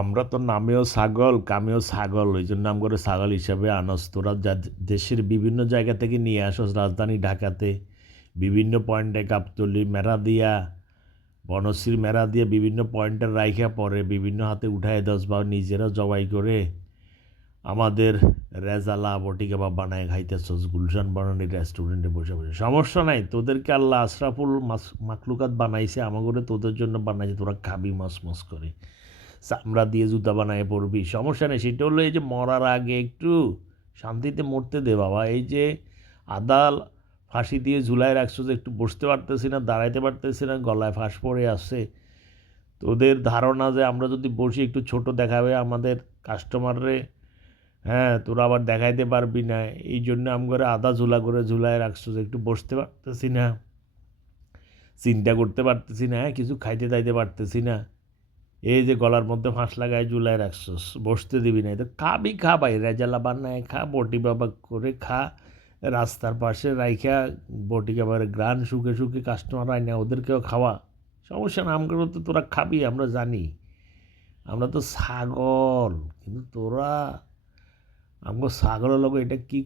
আমরা তো নামেও ছাগল কামেও ছাগল, ওই জন্য নাম করে ছাগল হিসাবে আনস। তোরা দেশের বিভিন্ন জায়গা থেকে নিয়ে আসস রাজধানী ঢাকাতে, বিভিন্ন পয়েন্টে গাবতলী মেরা দিয়া, বনশ্রী মেরা দিয়ে বিভিন্ন পয়েন্টে রাইখা পরে বিভিন্ন হাতে উঠায় দশ বা নিজেরা জবাই করে আমাদের রেজালা বটি কাবাব বানায় খাইতেছস গুলশান বানানি রেস্টুরেন্টে বসে বসে। সমস্যা নাই, তোদেরকে আল্লাহ আশরাফুল মাকলুকাত বানাইছে, আমাকে তোদের জন্য বানাইছে, তোরা খাবি মস মস করে, চামড়া দিয়ে জুতা বানায় পড়বি, সমস্যা নেই। সেটা হলো এই যে মরার আগে একটু শান্তিতে মরতে দে বাবা। এই যে আদাল ফাঁসি দিয়ে ঝুলায় রাখছো, যে একটু বসতে পারতেছি না, দাঁড়াইতে পারতেছি না, গলায় ফাঁস পড়ে আসছে। তোদের ধারণা যে আমরা যদি বসি একটু ছোট দেখাবে আমাদের কাস্টমাররে, হ্যাঁ তোরা আবার দেখাইতে পারবি না, এই জন্য আমগরে আদা ঝুলা করে ঝুলায় রাখছো, যে একটু বসতে পারতেছি না, চিন্তা করতে পারতেছি না, হ্যাঁ কিছু খাইতে দাইতে পারতেছি না, এই যে গলার মধ্যে ফাঁস লাগায় ঝুলায় রাখছোস, বসতে দিবি না। তো খাবি খা ভাই, রেজালা বানায় খা, বটি বাবা করে খা, রাস্তার পাশে রাইখা বটি কাবারে গ্রান শুকে শুকে কাস্টমার আয় না, ওদেরকেও খাওয়া, সমস্যা না। আমগুলো তো তোরা খাবি, আমরা জানি, আমরা তো ছাগল, কিন্তু তোরা আমগো ছাগলের লোক এটা কি